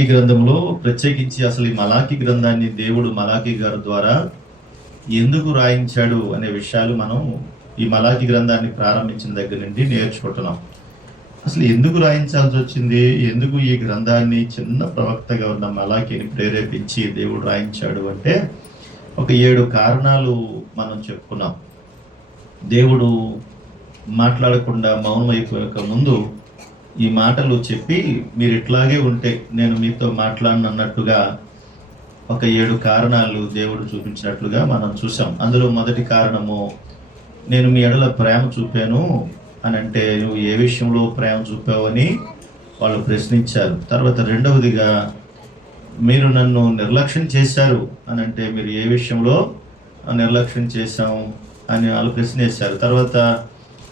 మలాకీ గ్రంథంలో ప్రత్యేకించి అసలు ఈ మలాకీ గ్రంథాన్ని దేవుడు మలాకీ గారి ద్వారా ఎందుకు రాయించాడు అనే విషయాలు మనం ఈ మలాకీ గ్రంథాన్ని ప్రారంభించిన దగ్గర నుండి నేర్చుకుంటున్నాం. అసలు ఎందుకు రాయించాల్సి వచ్చింది, ఎందుకు ఈ గ్రంథాన్ని చిన్న ప్రవక్తగా ఉన్న మలాకీని ప్రేరేపించి దేవుడు రాయించాడు అంటే ఒక 7 కారణాలు మనం చెప్పుకున్నాం. దేవుడు మాట్లాడకుండా మౌనం అయిపోయక ముందు ఈ మాటలు చెప్పి మీరు ఇట్లాగే ఉంటే నేను మీతో మాట్లాడనన్నట్టుగా ఒక 7 కారణాలు దేవుడు చూపించినట్లుగా మనం చూసాం. అందులో మొదటి కారణము, నేను మీ ఎడల ప్రేమ చూపాను అని అంటే నువ్వు ఏ విషయంలో ప్రేమ చూపావని వాళ్ళు ప్రశ్నించారు. తర్వాత రెండవదిగా, మీరు నన్ను నిర్లక్ష్యం చేశారు అని అంటే మీరు ఏ విషయంలో నిర్లక్ష్యం చేశాము అని వాళ్ళు ప్రశ్నించారు. తర్వాత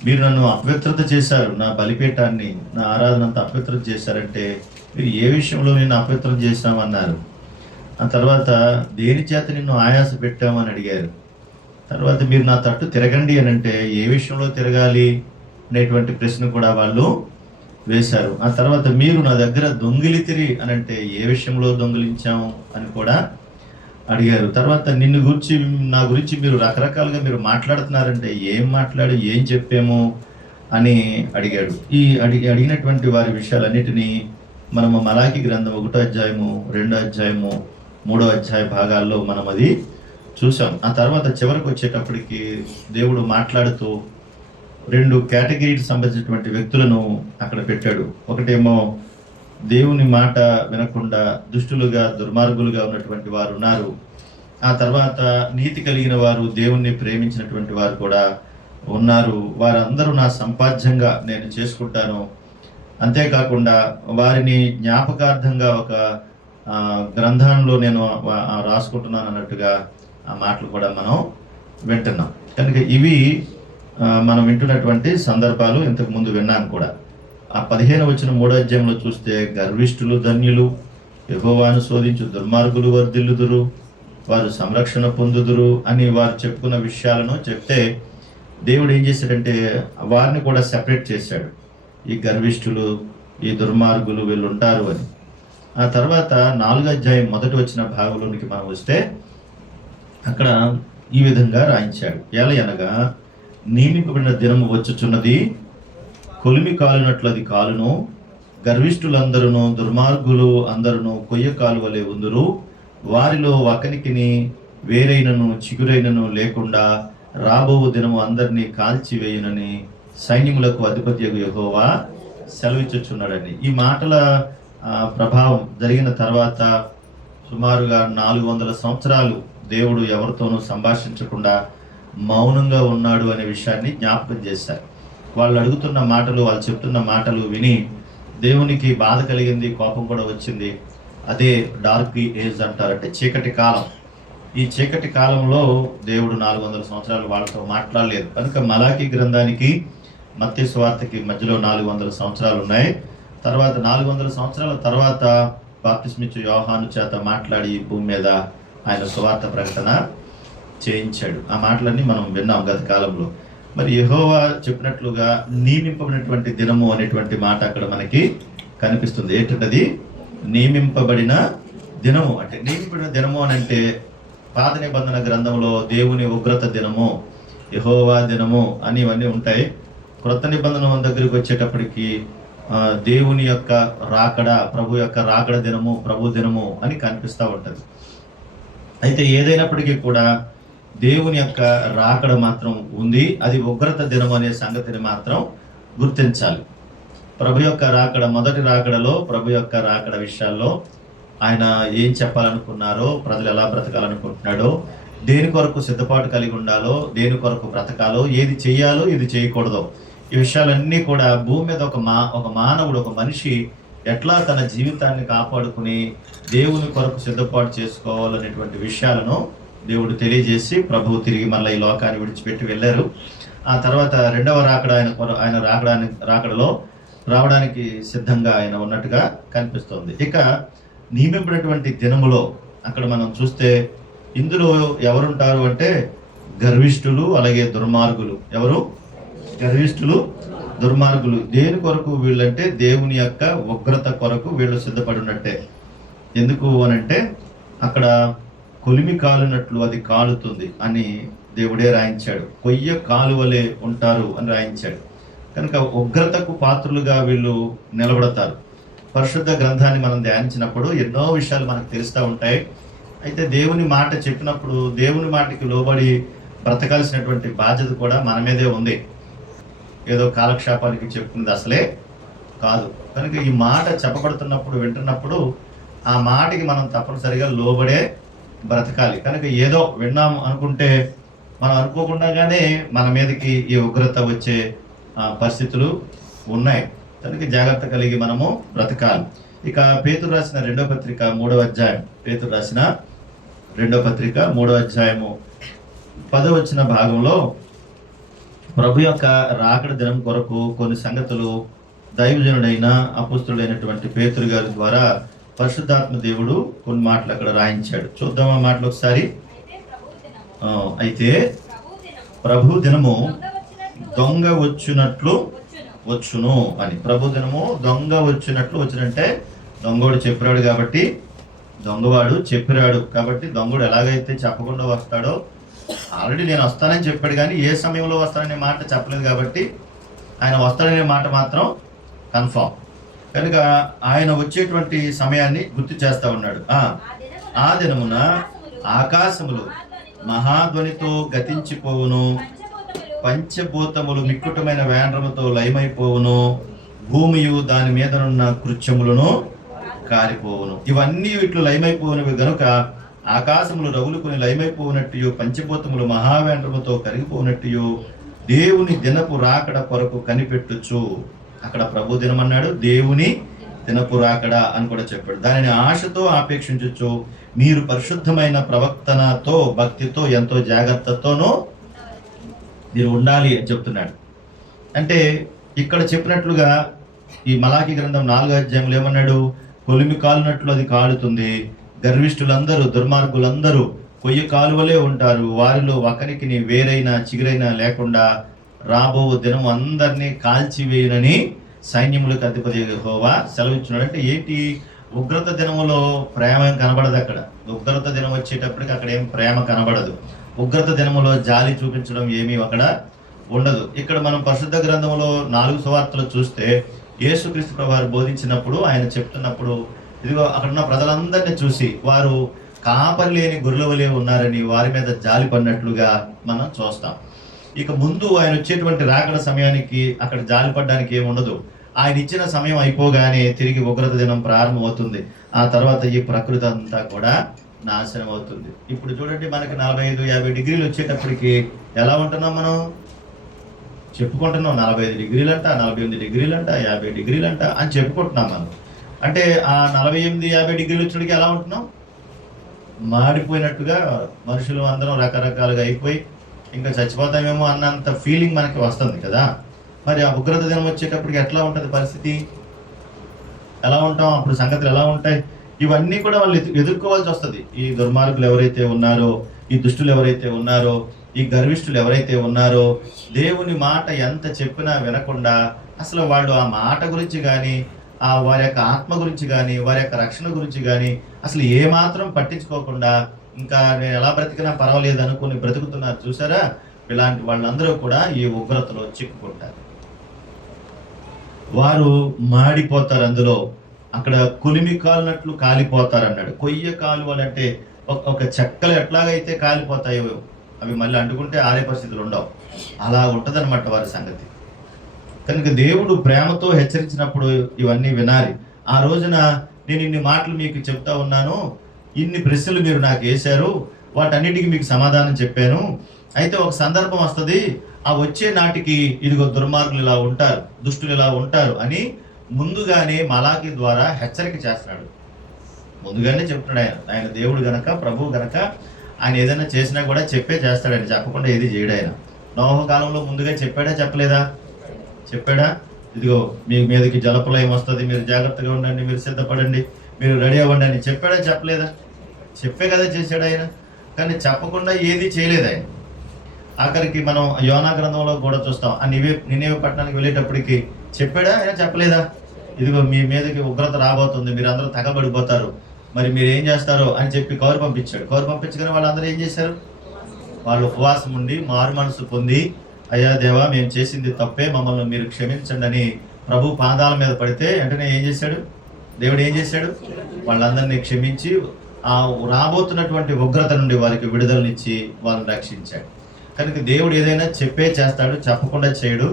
మీరు నన్ను అపవిత్రత చేశారు, నా బలిపీఠాన్ని నా ఆరాధన అంతా అపవిత్రత చేశారంటే మీరు ఏ విషయంలో నేను అపవిత్రం చేశామన్నారు. ఆ తర్వాత దేని చేత నిన్ను ఆయాస పెట్టామని అడిగారు. తర్వాత మీరు నా తట్టు తిరగండి అని అంటే ఏ విషయంలో తిరగాలి అనేటువంటి ప్రశ్న కూడా వాళ్ళు వేశారు. ఆ తర్వాత మీరు నా దగ్గర దొంగిలితిరి అని అంటే ఏ విషయంలో దొంగిలించాము అని కూడా అడిగారు. తర్వాత నిన్ను గురించి నా గురించి మీరు రకరకాలుగా మీరు మాట్లాడుతున్నారంటే ఏం మాట్లాడి ఏం చెప్పాము అని అడిగాడు. ఈ అడిగినటువంటి వారి విషయాలన్నిటినీ మనము మలాకీ గ్రంథం 1వ అధ్యాయము 2వ అధ్యాయము 3వ అధ్యాయ భాగాల్లో మనం అది చూసాం. ఆ తర్వాత చివరికి వచ్చేటప్పటికి దేవుడు మాట్లాడుతూ 2 కేటగిరీకి సంబంధించినటువంటి వ్యక్తులను అక్కడ పెట్టాడు. ఒకటేమో దేవుని మాట వినకుండా దుష్టులుగా దుర్మార్గులుగా ఉన్నటువంటి వారు ఉన్నారు. ఆ తర్వాత నీతి కలిగిన వారు, దేవుణ్ణి ప్రేమించినటువంటి వారు కూడా ఉన్నారు. వారందరూ నా సంపాద్యంగా నేను చేసుకుంటాను, అంతేకాకుండా వారిని జ్ఞాపకార్థంగా ఒక గ్రంథంలో నేను రాసుకుంటున్నాను అన్నట్టుగా ఆ మాటలు కూడా మనం వింటున్నాం. కనుక ఇవి మనం వింటున్నటువంటి సందర్భాలు ఇంతకు ముందు విన్నాం కూడా. ఆ 15 వచ్చిన 3వ అధ్యాయంలో చూస్తే గర్విష్ఠులు ధన్యులు, యెహోవాను శోధించు దుర్మార్గులు వర్ధిల్లుదురు, వారు సంరక్షణ పొందుదురు అని వారు చెప్పుకున్న విషయాలను చెప్తే దేవుడు ఏం చేశాడంటే వారిని కూడా సెపరేట్ చేశాడు. ఈ గర్విష్ఠులు, ఈ దుర్మార్గులు వీళ్ళు ఉంటారు అని. ఆ తర్వాత 4వ అధ్యాయం మొదటి వచ్చిన భాగంలోనికి మనం వస్తే అక్కడ ఈ విధంగా రాయించాడు. ఎలయనగా నియమింపబడిన దినము వచ్చుచున్నది, కొలిమి కాలునట్లు అది కాలును, గర్విష్ఠులందరూ దుర్మార్గులు అందరూ కొయ్య కాలువలే ఉందురు, వారిలో ఒకనికిని వేరైనను చిగురైనను లేకుండా రాబో దినము అందరినీ కాల్చివేయునని సైన్యములకు అధిపతి యెహోవా సెలవిచ్చుచున్నాడని. ఈ మాటల ప్రభావం జరిగిన తర్వాత సుమారుగా 400 సంవత్సరాలు దేవుడు ఎవరితోనూ సంభాషించకుండా మౌనంగా ఉన్నాడు అనే విషయాన్ని జ్ఞాపకం చేశారు. వాళ్ళు అడుగుతున్న మాటలు, వాళ్ళు చెప్తున్న మాటలు విని దేవునికి బాధ కలిగింది, కోపం కూడా వచ్చింది. అదే డార్క్ ఏజ్ అంటారు, అంటే చీకటి కాలం. ఈ చీకటి కాలంలో దేవుడు 400 సంవత్సరాలు వాళ్ళతో మాట్లాడలేదు. కనుక మలాకీ గ్రంథానికి మత్తయి సువార్తకి మధ్యలో 400 సంవత్సరాలు ఉన్నాయి. తర్వాత 400 సంవత్సరాల తర్వాత బాప్తిస్మిచ్చు యోహాను చేత మాట్లాడి భూమి మీద ఆయన సువార్త ప్రకటన చేయించాడు. ఆ మాటలన్నీ మనం విన్నాం గత కాలంలో. మరి యెహోవా చెప్పినట్లుగా నియమింపబడినటువంటి దినము అనేటువంటి మాట అక్కడ మనకి కనిపిస్తుంది. ఏంటంటే నియమింపబడిన దినము అంటే, నియమింపబడిన దినము అని అంటే పాత నిబంధన గ్రంథంలో దేవుని ఉగ్రత దినము, యెహోవా దినము అని ఇవన్నీ ఉంటాయి. క్రొత్త నిబంధన దగ్గరికి వచ్చేటప్పటికి దేవుని యొక్క రాకడ, ప్రభు యొక్క రాకడ దినము, ప్రభు దినము అని కనిపిస్తూ ఉంటుంది. అయితే ఏదైనప్పటికీ కూడా దేవుని యొక్క రాకడ మాత్రం ఉంది. అది ఉగ్రత దినం అనే సంగతిని మాత్రం గుర్తించాలి. ప్రభు యొక్క రాకడ, మొదటి రాకడలో ప్రభు యొక్క రాకడ విషయాల్లో ఆయన ఏం చెప్పాలనుకున్నారో, ప్రజలు ఎలా బ్రతకాలనుకుంటున్నాడో, దేని కొరకు సిద్ధపాటు కలిగి ఉండాలో, దేని కొరకు బ్రతకాలో, ఏది చేయాలో ఏది చేయకూడదో, ఈ విషయాలన్నీ కూడా భూమి మీద ఒక మానవుడు, ఒక మనిషి ఎట్లా తన జీవితాన్ని కాపాడుకుని దేవుని కొరకు సిద్ధపాటు చేసుకోవాలనేటువంటి విషయాలను దేవుడు తెలియజేసి ప్రభువు తిరిగి మళ్ళీ ఈ లోకాన్ని విడిచిపెట్టి వెళ్ళారు. ఆ తర్వాత రెండవ రాకడ ఆయన రాకడలో రావడానికి సిద్ధంగా ఆయన ఉన్నట్టుగా కనిపిస్తోంది. ఇక నియమింపబడినటువంటి దినములో అక్కడ మనం చూస్తే ఇందులో ఎవరుంటారు అంటే గర్విష్ఠులు, అలాగే దుర్మార్గులు. ఎవరు? గర్విష్ఠులు, దుర్మార్గులు. దేని కొరకు వీళ్ళంటే దేవుని యొక్క ఉగ్రత కొరకు వీళ్ళు సిద్ధపడి ఉన్నట్టే. ఎందుకు అనంటే అక్కడ కొలిమి కాలునట్లు అది కాలుతుంది అని దేవుడే రాయించాడు. కొయ్య కాలువలే ఉంటారు అని రాయించాడు. కనుక ఉగ్రతకు పాత్రులుగా వీళ్ళు నిలబడతారు. పరిశుద్ధ గ్రంథాన్ని మనం ధ్యానించినప్పుడు ఎన్నో విషయాలు మనకు తెలుస్తూ ఉంటాయి. అయితే దేవుని మాట చెప్పినప్పుడు దేవుని మాటకి లోబడి బ్రతకాల్సినటువంటి బాధ్యత కూడా మన మీదే ఉంది. ఏదో కాలక్షేపానికి చెప్పుకున్నది అసలే కాదు. కనుక ఈ మాట చెప్పబడుతున్నప్పుడు వింటున్నప్పుడు ఆ మాటకి మనం తప్పనిసరిగా లోబడే బ్రతకాలి. కనుక ఏదో విన్నాము అనుకుంటే మనం అనుకోకుండానే మన మీదకి ఈ ఉగ్రత వచ్చే పరిస్థితులు ఉన్నాయి. కనుక జాగ్రత్త కలిగి మనము బ్రతకాలి. ఇక పేతురు రాసిన 2వ పత్రిక 3వ అధ్యాయం, పేతురు రాసిన 2వ పత్రిక 3వ అధ్యాయము 10వ వచన భాగంలో ప్రభు యొక్క రాకడ దినం కొరకు కొన్ని సంగతులు దైవజనుడైన అపోస్తలుడైనటువంటి పేతురు గారి ద్వారా పరిశుద్ధాత్మ దేవుడు కొన్ని మాటలు అక్కడ రాయించాడు. చూద్దాం ఆ మాటలు ఒకసారి. అయితే ప్రభు దినము దొంగ వచ్చినట్లు వచ్చును అని. ప్రభు దినము దొంగ వచ్చినట్లు వచ్చినంటే దొంగోడు చెప్పాడు కాబట్టి, దొంగవాడు చెప్పిరాడు కాబట్టి, దొంగడు ఎలాగైతే చెప్పకుండా వస్తాడో, ఆల్రెడీ నేను వస్తానని చెప్పాడు కానీ ఏ సమయంలో వస్తాననే మాట చెప్పలేదు కాబట్టి ఆయన వస్తాడనే మాట మాత్రం కన్ఫామ్. కనుక ఆయన వచ్చేటువంటి సమయాన్ని గుర్తు చేస్తా ఉన్నాడు. ఆ దినమున ఆకాశములు మహాధ్వనితో గతించిపోవును, పంచభూతములు మిక్కుటమైన వేండ్రముతో లయమైపోవును, భూమియు దాని మీదనున్న కృత్యములను కాలిపోవును. ఇవన్నీ ఇట్లు లయమైపోవునవి గనుక ఆకాశములు రగులుకొని లయమైపోవునట్టు, పంచభూతములు మహావేంద్రముతో కరిగిపోవునట్టు దేవుని దినపు రాకడ కొరకు కనిపెట్టుచు. అక్కడ ప్రభు దినం అన్నాడు, దేవుని దినపు రాకడ అని కూడా చెప్పాడు. దానిని ఆశతో ఆపేక్షించచ్చు. మీరు పరిశుద్ధమైన ప్రవర్తనతో భక్తితో ఎంతో జాగ్రత్తతోనూ మీరు ఉండాలి అని చెప్తున్నాడు. అంటే ఇక్కడ చెప్పినట్లుగా ఈ మలాకి గ్రంథం 4వ అధ్యాయంలో ఏమన్నాడు? కొలిమి కాలునట్లు అది కాలుతుంది, గర్విష్ఠులందరూ దుర్మార్గులందరూ కొయ్య కాలువలే ఉంటారు, వారిలో ఒకరికి వేరైన చిగురైనా లేకుండా రాబో దినం అందరినీ కాల్చివేయునని సైన్యములకు అధిపతి యెహోవా సెలవిచ్చున్నాడు. అంటే ఏంటి? ఉగ్రత దినములో ప్రేమ కనబడదు. అక్కడ ఉగ్రత దినం వచ్చేటప్పటికి అక్కడ ఏం ప్రేమ కనబడదు. ఉగ్రత దినములో జాలి చూపించడం ఏమీ అక్కడ ఉండదు. ఇక్కడ మనం పరిశుద్ధ గ్రంథంలో 4 సువార్తలు చూస్తే యేసుక్రీస్తు ప్రభువారు బోధించినప్పుడు ఆయన చెప్తున్నప్పుడు ఇదిగో అక్కడున్న ప్రజలందరినీ చూసి వారు కాపరి లేని గొర్రెల వలె ఉన్నారని వారి మీద జాలి పడినట్లుగా మనం చూస్తాం. ఇక ముందు ఆయన వచ్చేటువంటి రాకడ సమయానికి అక్కడ జాలి పడడానికి ఏమి ఉండదు. ఆయన ఇచ్చిన సమయం అయిపోగానే తిరిగి ఉగ్రత దినం ప్రారంభమవుతుంది. ఆ తర్వాత ఈ ప్రకృతి అంతా కూడా నాశనం అవుతుంది. ఇప్పుడు చూడండి, మనకి 45-50 డిగ్రీలు వచ్చేటప్పటికి ఎలా ఉంటున్నాం? మనం చెప్పుకుంటున్నాం 45 డిగ్రీలంట, 48 డిగ్రీలంట, 50 డిగ్రీలంట అని చెప్పుకుంటున్నాం మనం. అంటే ఆ 48-50 డిగ్రీలు వచ్చేటికి ఎలా ఉంటున్నాం? మాడిపోయినట్టుగా మనుషులు అందరం రకరకాలుగా అయిపోయి ఇంకా చచ్చిపోతామేమో అన్నంత ఫీలింగ్ మనకి వస్తుంది కదా. మరి ఆ ఉగ్రత దినం వచ్చేటప్పటికి ఎట్లా ఉంటుంది పరిస్థితి? ఎలా ఉంటాం? అప్పుడు సంగతులు ఎలా ఉంటాయి? ఇవన్నీ కూడా వాళ్ళు ఎదుర్కోవాల్సి వస్తుంది. ఈ దుర్మార్గులు ఎవరైతే ఉన్నారో, ఈ దుష్టులు ఎవరైతే ఉన్నారో, ఈ గర్విష్ఠులు ఎవరైతే ఉన్నారో, దేవుని మాట ఎంత చెప్పినా వినకుండా అసలు వాళ్ళు ఆ మాట గురించి కానీ, ఆ వారి యొక్క ఆత్మ గురించి కానీ, వారి యొక్క రక్షణ గురించి కానీ అసలు ఏమాత్రం పట్టించుకోకుండా ఇంకా నేను ఎలా బ్రతికినా పర్వాలేదు అనుకుని బ్రతుకుతున్నారు. చూసారా? ఇలాంటి వాళ్ళందరూ కూడా ఈ ఉగ్రతలో చిక్కుకుంటారు. వారు మాడిపోతారు. అందులో అక్కడ కొలిమి కాలినట్లు కాలిపోతారు అన్నాడు. కొయ్య కాలువలు అంటే ఒక చెక్కలు ఎట్లాగైతే కాలిపోతాయో అవి మళ్ళీ అంటుకుంటే ఆరే పరిస్థితులు ఉండవు. అలా ఉంటుందన్నమాట వారి సంగతి. కనుక దేవుడు ప్రేమతో హెచ్చరించినప్పుడు ఇవన్నీ వినాలి. ఆ రోజున నేను ఇన్ని మాటలు మీకు చెప్తా ఉన్నాను, ఇన్ని ప్రశ్నలు మీరు నాకు వేశారు, వాటన్నిటికీ మీకు సమాధానం చెప్పాను. అయితే ఒక సందర్భం వస్తుంది, ఆ వచ్చే నాటికి ఇదిగో దుర్మార్గులు ఇలా ఉంటారు, దుష్టులు ఇలా ఉంటారు అని ముందుగానే మలాకి ద్వారా హెచ్చరిక చేస్తున్నాడు. ముందుగానే చెప్తున్నాడు. ఆయన దేవుడు గనక, ప్రభువు గనక ఆయన ఏదైనా చేసినా కూడా చెప్పే చేస్తాడు. ఆయన చెప్పకుండా ఏది చేయడు. ఆయన నోహ కాలంలో ముందుగా చెప్పాడా చెప్పలేదా? చెప్పాడా? ఇదిగో మీ మీదకి జలప్రలయం వస్తుంది, మీరు జాగ్రత్తగా ఉండండి, మీరు సిద్ధపడండి, మీరు రెడీ అవ్వండి అని చెప్పాడా చెప్పలేదా? చెప్పే కదా చేశాడు ఆయన. కానీ చెప్పకుండా ఏది చేయలేదు ఆయన. ఆఖరికి మనం యోనా గ్రంథంలో కూడా చూస్తాం. ఆ నినేవే పట్టణానికి వెళ్ళేటప్పటికి చెప్పాడా ఆయన చెప్పలేదా? ఇదిగో మీ మీదకి ఉగ్రత రాబోతుంది, మీరు అందరూ తగబడిపోతారు, మరి మీరు ఏం చేస్తారో అని చెప్పి కౌరు పంపించాడు. కౌరు పంపించగానే వాళ్ళందరూ ఏం చేశారు? వాళ్ళు ఉపవాసం ఉండి మారు మనసు పొంది, అయ్యా దేవా మేము చేసింది తప్పే, మమ్మల్ని మీరు క్షమించండి అని ప్రభు పాదాల మీద పడితే వెంటనే ఏం చేశాడు? దేవుడు ఏం చేశాడు? వాళ్ళందరినీ క్షమించి ఆ రాబోతున్నటువంటి ఉగ్రత నుండి వారికి విడుదలనిచ్చి వాళ్ళని రక్షించాడు. కనుక దేవుడు ఏదైనా చెప్పే చేస్తాడు, చెప్పకుండా చేయడు.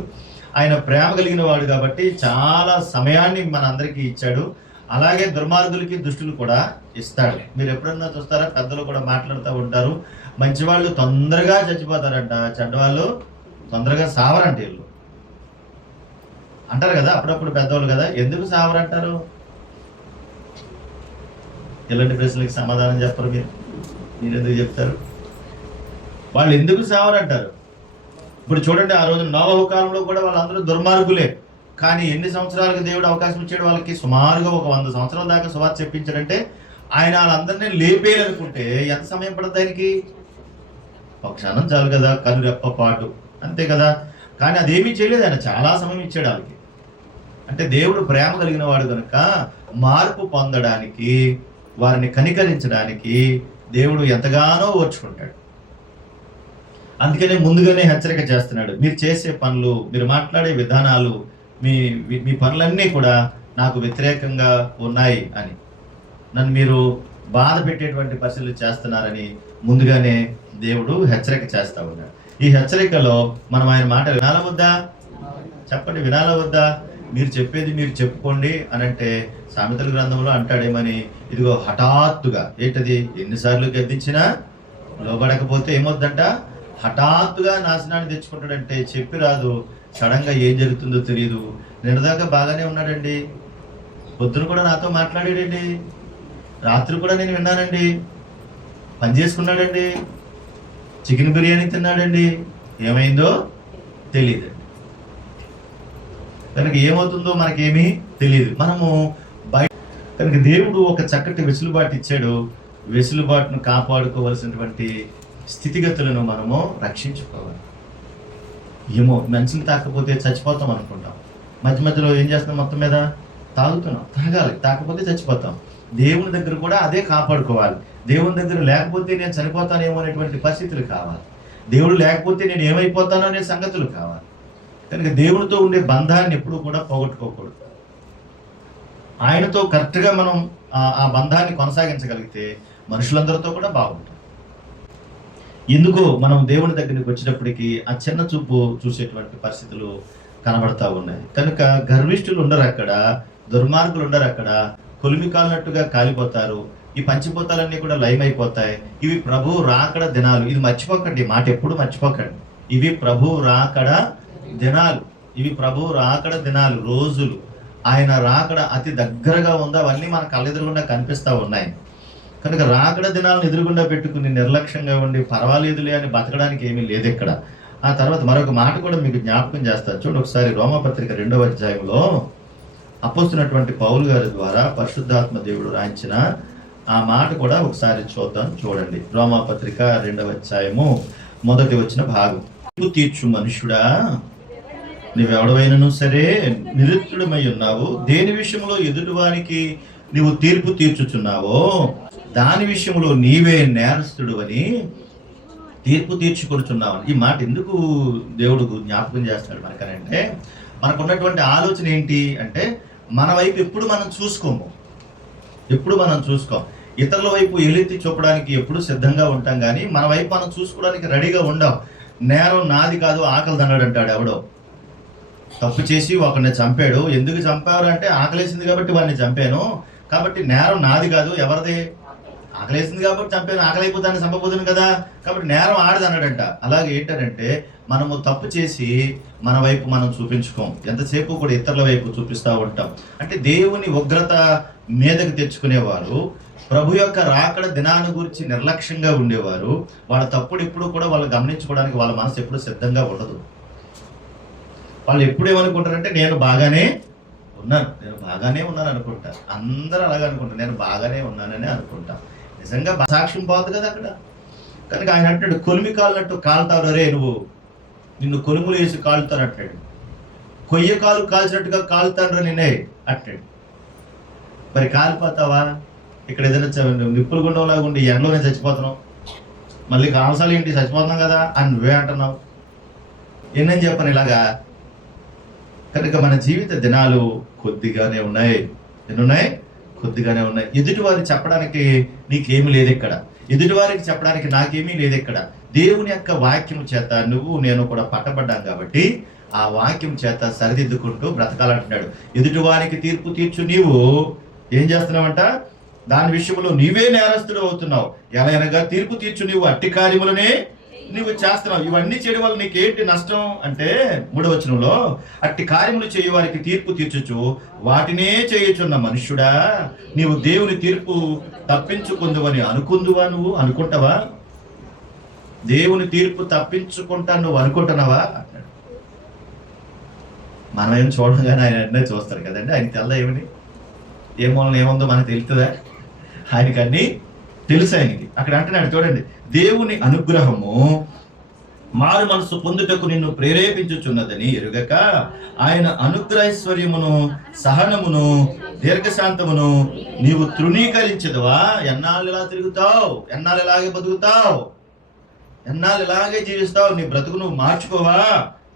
ఆయన ప్రేమ కలిగిన వాడు కాబట్టి చాలా సమయాన్ని మన అందరికీ ఇచ్చాడు. అలాగే దుర్మార్గులకి దుష్టులు కూడా ఇస్తాడు. మీరు ఎప్పుడన్నా చూస్తారా, పెద్దలు కూడా మాట్లాడుతూ ఉంటారు, మంచివాళ్ళు తొందరగా చచ్చిపోతారంట, చెడ్డవాళ్ళు తొందరగా సావరంట వీళ్ళు అంటారు కదా అప్పుడప్పుడు పెద్దవాళ్ళు కదా. ఎందుకు సావరంటారు? ఇలాంటి ప్రశ్నలకి సమాధానం చెప్పరు మీరు ఎందుకు చెప్తారు? వాళ్ళు ఎందుకు సావరంటారు? ఇప్పుడు చూడండి, ఆ రోజు నోవహు కాలంలో కూడా వాళ్ళందరూ దుర్మార్గులే. కానీ ఎన్ని సంవత్సరాలకు దేవుడు అవకాశం ఇచ్చాడు వాళ్ళకి? సుమారుగా ఒక 100 సంవత్సరాల దాకా సువార్త చెప్పించాడంటే ఆయన వాళ్ళందరినీ లేపేయాలనుకుంటే ఎంత సమయం పడుతుంది ఆయనకి? ఒక క్షణం చాలు కదా, కనురెప్ప పాటు, అంతే కదా. కానీ అదేమీ చేయలేదు, ఆయన చాలా సమయం ఇచ్చాడు వాళ్ళకి. అంటే దేవుడు ప్రేమ కలిగిన వాడు కనుక మార్పు పొందడానికి, వారిని కనికరించడానికి దేవుడు ఎంతగానో ఓర్చుకుంటాడు. అందుకనే ముందుగానే హెచ్చరిక చేస్తున్నాడు. మీరు చేసే పనులు, మీరు మాట్లాడే విధానాలు, మీ పనులన్నీ కూడా నాకు వ్యతిరేకంగా ఉన్నాయి అని, నన్ను మీరు బాధ పెట్టేటువంటి పరిస్థితులు చేస్తున్నారని ముందుగానే దేవుడు హెచ్చరిక చేస్తూ ఉన్నాడు. ఈ హెచ్చరికలో మనం ఆయన మాట వినాలా వద్దా? చెప్పండి, వినాలా వద్దా? మీరు చెప్పేది మీరు చెప్పుకోండి అని అంటే సామెతల గ్రంథంలో అంటాడేమని, ఇదిగో హఠాత్తుగా, ఏంటది, ఎన్నిసార్లు గద్దించినా లోబడకపోతే ఏమొద్దంట? హఠాత్తుగా నాశనాన్ని తెచ్చుకుంటాడంటే. చెప్పి రాదు, సడన్గా ఏం జరుగుతుందో తెలియదు. నిన్నదాకా బాగానే ఉన్నాడండి, పొద్దున కూడా నాతో మాట్లాడాడండి, రాత్రి కూడా నేను విన్నానండి, పని చేసుకున్నాడండి, చికెన్ బిర్యానీ తిన్నాడండి, ఏమైందో తెలియదు. కనుక ఏమవుతుందో మనకేమీ తెలియదు. మనము బయట కనుక దేవుడు ఒక చక్కటి వెసులుబాటు ఇచ్చాడు. వెసులుబాటును కాపాడుకోవలసినటువంటి స్థితిగతులను మనము రక్షించుకోవాలి. ఏమో మనుషులు తాకపోతే చచ్చిపోతాం అనుకుంటాం, మధ్య మధ్యలో ఏం చేస్తున్నాం, మొత్తం మీద తాగుతున్నాం, తాగాలి, తాకపోతే చచ్చిపోతాం. దేవుని దగ్గర కూడా అదే కాపాడుకోవాలి. దేవుని దగ్గర లేకపోతే నేను చనిపోతానేమో అనేటువంటి పరిస్థితులు కావాలి. దేవుడు లేకపోతే నేను ఏమైపోతానో అనే సంగతులు కావాలి. కనుక దేవుడితో ఉండే బంధాన్ని ఎప్పుడూ కూడా పోగొట్టుకోకూడదు. ఆయనతో కరెక్ట్గా మనం ఆ బంధాన్ని కొనసాగించగలిగితే మనుషులందరితో కూడా బాగుంటాం. ఎందుకో మనం దేవుని దగ్గరికి వచ్చినప్పటికీ ఆ చిన్న చూపు చూసేటువంటి పరిస్థితులు కనబడతా ఉన్నాయి. కనుక గర్విష్ఠులు ఉండరు అక్కడ, దుర్మార్గులు ఉండరు అక్కడ, కొలిమి కాలినట్టుగా కాలిపోతారు. ఈ పంచిపోతాలన్నీ కూడా లయమైపోతాయి. ఇవి ప్రభు రాకడ దినాలు. ఇది మర్చిపోకండి, మాట ఎప్పుడు మర్చిపోకండి. ఇవి ప్రభు రాకడ దినాలు, ఇవి ప్రభు రాకడ దినాలు, రోజులు. ఆయన రాకడ అతి దగ్గరగా ఉంది. అవన్నీ మన కళ్ళెదురుగుండా కనిపిస్తూ ఉన్నాయి. కనుక రాకడ దినాలను ఎదురుగుండా పెట్టుకుని నిర్లక్ష్యంగా ఉండి పర్వాలేదులే అని బతకడానికి ఏమీ లేదు ఇక్కడ. ఆ తర్వాత మరొక మాట కూడా మీకు జ్ఞాపకం చేస్తాను. చూడండి ఒకసారి, రోమాపత్రిక 2వ అధ్యాయంలో అపోస్తున్నటువంటి పౌలు గారి ద్వారా పరిశుద్ధాత్మ దేవుడు రాయించిన ఆ మాట కూడా ఒకసారి చూద్దాం. చూడండి, రోమాపత్రిక 2వ అధ్యాయము 1 వచ్చిన భాగం. తీర్చు మనుషుడా, నువ్వెవడవైనను సరే నిరుత్తుడమై ఉన్నావు. దేని విషయంలో ఎదుటివానికి నీవు తీర్పు తీర్చుచున్నావో దాని విషయంలో నీవే నేరస్తుడు అని తీర్పు తీర్చుకొనుచున్నావు. ఈ మాట ఎందుకు దేవుడు జ్ఞాపకం చేస్తాడు మనకనంటే, మనకున్నటువంటి ఆలోచన ఏంటి అంటే, మన వైపు ఎప్పుడు మనం చూసుకోము, ఇతరుల వైపు ఎలెత్తి చూపడానికి ఎప్పుడు సిద్ధంగా ఉంటాం, కానీ మన వైపు మనం చూసుకోవడానికి రెడీగా ఉండం. నేరం నాది కాదు, ఆకలి దండాడు అంటాడు ఎవడో. తప్పు చేసి ఒకరిని చంపాడు. ఎందుకు చంపారు అంటే, ఆకలేసింది కాబట్టి వాడిని చంపాను, కాబట్టి నేరం నాది కాదు, ఎవరిది? ఆకలేసింది కాబట్టి చంపాను, ఆకలైపోతాను చంపబోతుంది కదా, కాబట్టి నేరం ఆడది అన్నాడంట. అలాగే ఏంటంటే, మనము తప్పు చేసి మన వైపు మనం చూపించుకోం, ఎంతసేపు కూడా ఇతరుల వైపు చూపిస్తూ ఉంటాం. అంటే దేవుని ఉగ్రత మీదకి తెచ్చుకునేవారు, ప్రభు యొక్క రాకడ దినాన్ని గురించి నిర్లక్ష్యంగా ఉండేవారు. వాళ్ళ తప్పుడు ఎప్పుడు కూడా వాళ్ళు గమనించుకోవడానికి వాళ్ళ మనసు ఎప్పుడు సిద్ధంగా ఉండదు. వాళ్ళు ఎప్పుడు ఏమనుకుంటారంటే, నేను బాగానే ఉన్నాను అనుకుంటారు. అందరూ అలాగే అనుకుంటారు, నేను బాగానే ఉన్నానని అనుకుంటా. నిజంగా సాక్ష్యం పోదు కదా అక్కడ. కనుక ఆయన అంటాడు, కొలిమి కాలినట్టు కాలుతావు రే నువ్వు, నిన్ను కొలుములు వేసి కాలుతాను అంటాడు. కొయ్య కాలు కాల్చినట్టుగా కాలుతాను రా నిన్నే అంటాడు. మరి కాలిపోతావా? ఇక్కడ ఏదైనా నిప్పులు గుండంలాగా ఉండి ఎండలోనే చచ్చిపోతున్నావు, మళ్ళీ కావసాలు ఏంటి చచ్చిపోతున్నాం కదా అని నువ్వే అంటున్నావు. ఏంటని చెప్పను ఇలాగా. కనుక మన జీవిత దినాలు కొద్దిగానే ఉన్నాయి. ఎన్నున్నాయి? కొద్దిగానే ఉన్నాయి. ఎదుటివారి చెప్పడానికి నీకేమీ లేదు ఇక్కడ, ఎదుటివారికి చెప్పడానికి నాకేమీ లేదు ఇక్కడ. దేవుని యొక్క వాక్యం చేత నువ్వు నేను కూడా పట్టబడ్డాం కాబట్టి ఆ వాక్యం చేత సరిదిద్దుకుంటూ బ్రతకాలంటున్నాడు. ఎదుటివారికి తీర్పు తీర్చు నీవు ఏం చేస్తున్నావంట? దాని విషయంలో నీవే నేరస్తుడు అవుతున్నావు. ఎలా అనగా తీర్పు తీర్చు నీవు అట్టి కార్యములనే నువ్వు చేస్తున్నావు. ఇవన్నీ చేయడం వల్ల నీకేంటి నష్టం అంటే 3వ వచనంలో, అట్టి కార్యములు చేయు వారికి తీర్పు తీర్చుచు వాటినే చేయుచున్న మనుష్యుడా, నీవు దేవుని తీర్పు తప్పించుకుందువని అనుకుందువా? నువ్వు అనుకుంటావా? దేవుని తీర్పు తప్పించుకుంటా నువ్వు అనుకుంటున్నావా అంటాడు. మనం ఏం చూడగానే ఆయన అన్నీ చూస్తారు కదండి. ఆయన తెల్ల ఏముందో మనకు తెలుస్తుందా? ఆయనకి అన్నీ తెలుసు. ఆయనకి అక్కడ అంటున్నాడు చూడండి, దేవుని అనుగ్రహము మారు మనసు పొందుటకు నిన్ను ప్రేరేపించుచున్నదని ఎరుగక ఆయన అనుగ్రహైశ్వర్యమును సహనమును దీర్ఘశాంతమును నీవు తృణీకరించదువా? ఎన్నాళ్ళు ఇలా తిరుగుతావు? ఎన్నాళ్ళు ఇలాగే బతుకుతావు? ఎన్నాళ్ళు ఇలాగే జీవిస్తావు? నీ బ్రతుకు నువ్వు మార్చుకోవా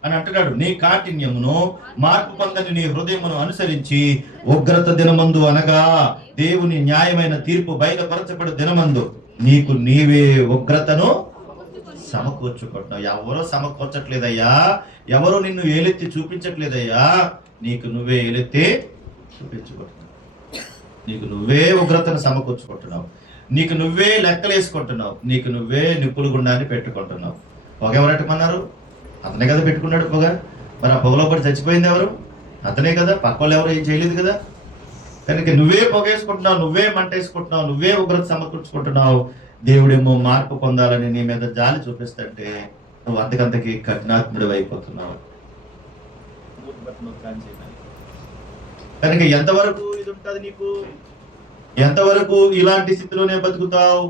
అని అంటున్నాడు. నీ కాఠిన్యమును మార్పు పొందని నీ హృదయమును అనుసరించి ఉగ్రత దినమందు అనగా దేవుని న్యాయమైన తీర్పు బయలుపరచబడు దినమందు నీకు నీవే ఉగ్రతను సమకూర్చుకుంటున్నావు. ఎవరో సమకూర్చట్లేదయ్యా, ఎవరో నిన్ను ఏలెత్తి చూపించట్లేదయ్యా, నీకు నువ్వే ఏలెత్తి చూపించుకుంటున్నావు. నీకు నువ్వే ఉగ్రతను సమకూర్చుకుంటున్నావు, నీకు నువ్వే లెక్కలేసుకుంటున్నావు, నీకు నువ్వే నిప్పులు గుండాన్ని పెట్టుకుంటున్నావు. పొగ ఎవరట్టమన్నారు? అతనే కదా పెట్టుకున్నాడు పొగ. మరి ఆ పొగలో పడి చచ్చిపోయింది ఎవరు? అతనే కదా. పక్క వాళ్ళు ఎవరు ఏం చేయలేదు కదా. కనుక నువ్వే పొగేసుకుంటున్నావు, నువ్వే మంట వేసుకుంటున్నావు, నువ్వే ఉగ్రత సమకూర్చుకుంటున్నావు. దేవుడేమో మార్పు పొందాలని నీ మీద జాలి చూపిస్తుంటే నువ్వు అంతకంతకి కఠినాత్ముడు అయిపోతున్నావు. కనుక ఎంతవరకు ఇది ఉంటుంది నీకు? ఎంతవరకు ఇలాంటి స్థితిలోనే బతుకుతావు?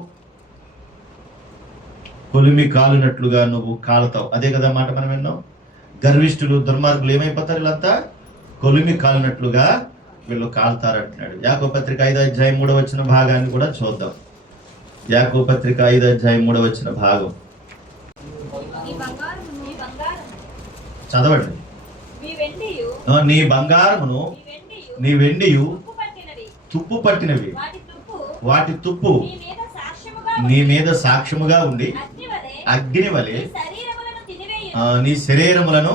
కొలిమి కాలునట్లుగా నువ్వు కాలుతావు. అదే కదా మాట మనం విన్నాం. గర్విష్ఠులు దుర్మార్గులు ఏమైపోతారు? వీళ్ళంతా కొలిమి కాలునట్లుగా వీళ్ళు కాలుతారంటున్నాడు. యాకోబు పత్రిక 5వ అధ్యాయం 3వ వచన భాగాన్ని కూడా చూద్దాం. యాకోబు పత్రిక 5వ అధ్యాయం 3వ వచన భాగం చదవండి. నీ బంగారమును నీ వెండియు తుప్పు పట్టినవి, వాటి తుప్పు నీ మీద సాక్ష్యముగా ఉండి అగ్ని వలె నీ శరీరములను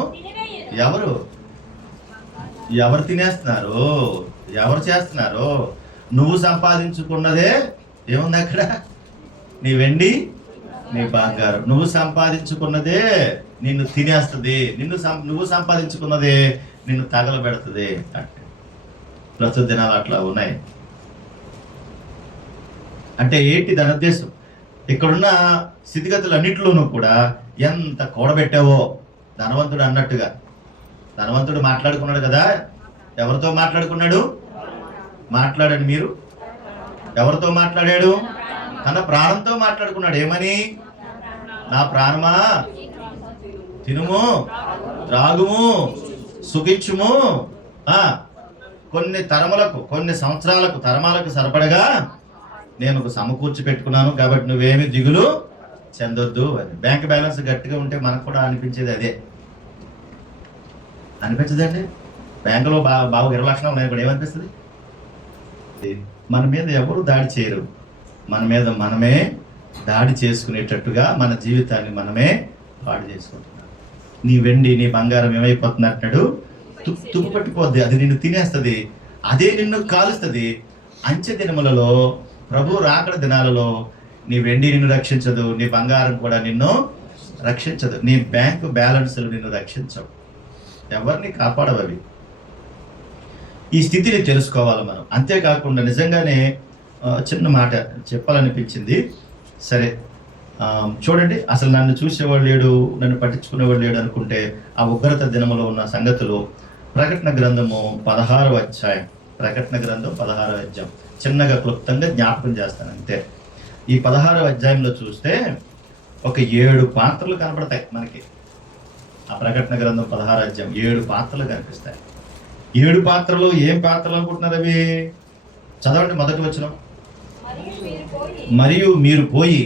ఎవరు తినేస్తున్నారు? ఎవరు చేస్తున్నారు? నువ్వు సంపాదించుకున్నదే ఏముంది అక్కడ? నీ వెండి నీ బంగారం. నువ్వు సంపాదించుకున్నదే నిన్ను తినేస్తుంది, నువ్వు సంపాదించుకున్నదే నిన్ను తగలబెడుతుంది. ప్రస్తుత దినాలు అట్లా ఉన్నాయి. అంటే ఏంటి దాని ఉద్దేశం? ఇక్కడున్న స్థితిగతులు అన్నింటిలోనూ కూడా ఎంత కూడబెట్టావో ధనవంతుడు అన్నట్టుగా. ధనవంతుడు మాట్లాడుకున్నాడు కదా. ఎవరితో మాట్లాడుకున్నాడు? మాట్లాడండి మీరు. ఎవరితో మాట్లాడాడు? తన ప్రాణంతో మాట్లాడుకున్నాడు. ఏమని? నా ప్రాణమా తినుము త్రాగుము సుఖించుము, కొన్ని తరములకు కొన్ని సంవత్సరాలకు తరమాలకు సరిపడగా నేను ఒక సమకూర్చి పెట్టుకున్నాను కాబట్టి నువ్వేమి దిగులు చెందొద్దు అని. బ్యాంక్ బ్యాలెన్స్ గట్టిగా ఉంటే మనకు కూడా అనిపించేది అదే. అనిపించదండి? బ్యాంకులో బాగా 20 లక్షలు ఉన్నాయి కూడా ఏమనిపిస్తుంది? మన మీద ఎవరు దాడి చేయరు, మన మీద మనమే దాడి చేసుకునేటట్టుగా మన జీవితాన్ని మనమే పాడు చేసుకుంటున్నాం. నీ వెండి నీ బంగారం ఏమైపోతుంది అంటున్నాడు? తుప్పు పట్టిపోద్ది. అది నిన్ను తినేస్తుంది, అదే నిన్ను కాలుస్తుంది. అంచె దినములలో, ప్రభు రాకడ దినాలలో నీ వెండి నిన్ను రక్షించదు, నీ బంగారం కూడా నిన్ను రక్షించదు, నీ బ్యాంకు బ్యాలెన్స్లు నిన్ను రక్షించవు, ఎవరిని కాపాడవు అవి. ఈ స్థితిని తెలుసుకోవాలి మనం. అంతేకాకుండా నిజంగానే చిన్న మాట చెప్పాలనిపించింది. సరే చూడండి, అసలు నన్ను చూసేవాడు లేడు, నన్ను పట్టించుకునేవాడు లేడు అనుకుంటే ఆ ఉగ్రత దినములో ఉన్న సంగతులు ప్రకటన గ్రంథము 16వ అధ్యాయం. ప్రకటన గ్రంథం 16వ అధ్యాయం చిన్నగా క్లుప్తంగా జ్ఞాపకం చేస్తాను అంతే. ఈ 16వ అధ్యాయంలో చూస్తే ఒక 7 పాత్రలు కనపడతాయి మనకి. ఆ ప్రకటన గ్రంథం 16వ అధ్యాయం 7 పాత్రలు కనిపిస్తాయి. 7 పాత్రలు ఏం పాత్రలు అనుకుంటున్నారు అవి? చదవండి మొదటి వచనం. మరియు మీరు పోయి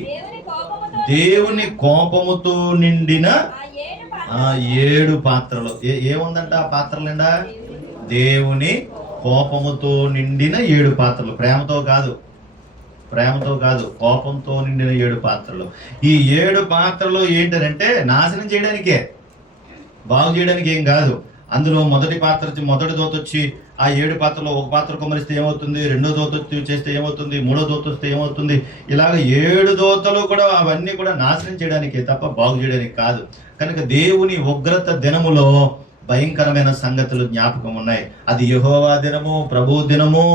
దేవుని కోపముతో నిండిన ఆ 7 పాత్రలు. ఏముందంట ఆ పాత్రలు నిండా? దేవుని కోపముతో నిండిన 7 పాత్రలు. ప్రేమతో కాదు, కోపంతో నిండిన 7 పాత్రలు. ఈ 7 పాత్రలు ఏంటంటే నాశనం చేయడానికే, బాగు చేయడానికి ఏం కాదు. అందులో మొదటి దోత వచ్చి ఆ 7 పాత్రలో ఒక పాత్ర కుమ్మరిస్తే ఏమవుతుంది, రెండో దోత చేస్తే ఏమవుతుంది, మూడో దోత వస్తే ఏమవుతుంది, ఇలాగ 7 దోతలు కూడా అవన్నీ కూడా నాశనం చేయడానికే తప్ప బాగు చేయడానికి కాదు. కనుక దేవుని ఉగ్రత దినములో భయంకరమైన సంగతులు జ్ఞాపకం ఉన్నాయి. అది యెహోవా దినము, ప్రభు దినము,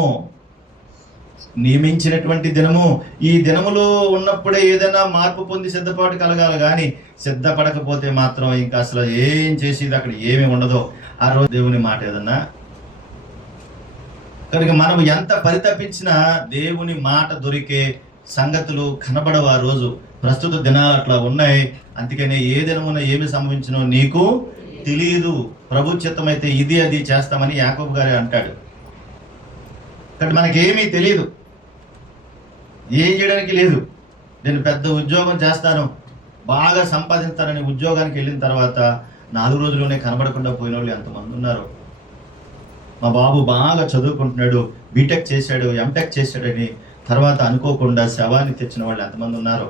నియమించినటువంటి దినము. ఈ దినములో ఉన్నప్పుడే ఏదైనా మార్పు పొంది సిద్ధపాటు కలగాలి, కానీ సిద్ధపడకపోతే మాత్రం ఇంకా అసలు ఏం చేసేది అక్కడ ఏమీ ఉండదు. ఆ రోజు దేవుని మాట ఏదన్నా. కనుక మనం ఎంత పరితపించినా దేవుని మాట దొరికే సంగతులు కనబడవు. ఆ రోజు ప్రస్తుత దినాలు అట్లా ఉన్నాయి. అందుకనే ఏ దినమున ఏమి సంభవించినో నీకు తెలియదు. ప్రభు చిత్తమైతే ఇది అది చేస్తామని యాకోబు గారే అంటాడు. కాబట్టి మనకేమీ తెలియదు, ఏం చేయడానికి లేదు. నేను పెద్ద ఉద్యోగం చేస్తాను, బాగా సంపాదిస్తానని ఉద్యోగానికి వెళ్ళిన తర్వాత 4 రోజుల్లోనే కనబడకుండా పోయిన వాళ్ళు ఎంతమంది ఉన్నారు. మా బాబు బాగా చదువుకుంటున్నాడు, బీటెక్ చేశాడు, ఎంటెక్ చేశాడని తర్వాత అనుకోకుండా శవాన్ని తెచ్చిన వాళ్ళు ఎంతమంది ఉన్నారు.